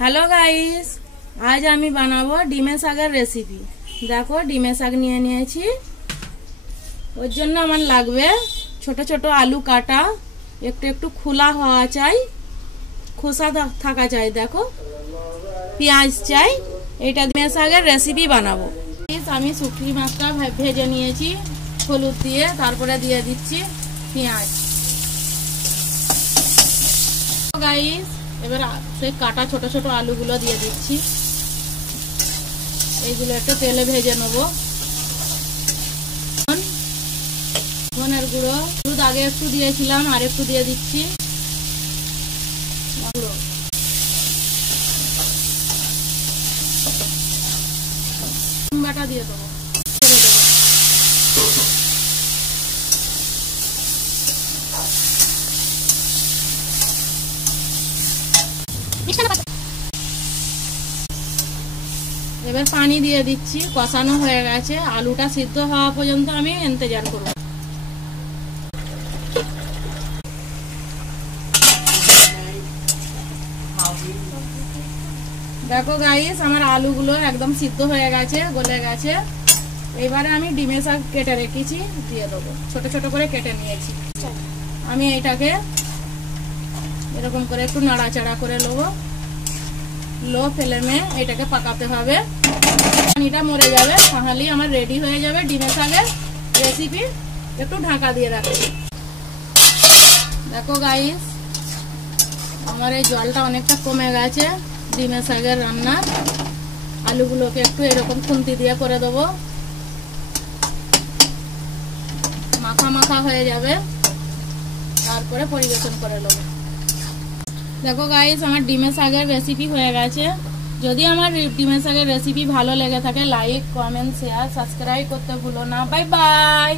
Hello guys, আজ আমি বানাবো ডিমের শাকের রেসিপি। দেখো ডিমের শাক নিয়ে নিয়েছি। ওর জন্য আমার লাগবে ছোট ছোট আলু কাটা, একটু একটু খোলা হওয়া চাই, খোসা থাকা চাই। দেখো পেঁয়াজ চাই। এটা ডিমের শাকের রেসিপি বানাবো। আমি শুকনো মাছটা ভেজে নিয়েছি হলুদ দিয়ে, তারপরে দিয়ে দিচ্ছি পেঁয়াজ। গাইস এবার সেই কাটা ছোট ছোট আলুগুলো দিয়ে দিচ্ছি। এইগুলো একটু তেলে ভেজে নেব। ধনের গুঁড়ো, দুধ আগে একটু দিয়েছিলাম, আর একটু দিয়ে দিচ্ছি। বাটা দিয়ে দেবো। এবার পানি দিয়ে দিচ্ছি। কষানো হয়ে গেছে, আলুটা সিদ্ধ হওয়া পর্যন্ত আমি ইন্তজার করব। দেখো গাইস আমার আলুগুলো একদম সিদ্ধ হয়ে গেছে, গলে গেছে। এবারে আমি ডিমের শাক কেটে রেখেছি দিয়ে দেবো। ছোট ছোট করে কেটে নিয়েছি। আমি এটাকে এরকম করে একটু নাড়াচাড়া করে নেবো। লো ফ্লেমে এটাকে পাকাতে হবে। পানিটা মরে যাবে, তাহলেই আমার রেডি হয়ে যাবে ডিমের শাকের রেসিপি। একটু ঢাকা দিয়ে রাখছি। দেখো গাইস আমার এই জলটা অনেকটা কমে গেছে ডিমের শাকের রান্না। আলুগুলোকে একটু এরকম খুন্তি দিয়ে করে দেবো, মাখা মাখা হয়ে যাবে। তারপরে পরিবেশন করে নেবো। দেখো গাইস আমার ডিমের শাকের রেসিপি হয়ে গেছে। যদি আমার ডিমের শাকের রেসিপি ভালো লেগে থাকে, লাইক, কমেন্ট, শেয়ার, সাবস্ক্রাইব করতে ভুলো না। Bye bye.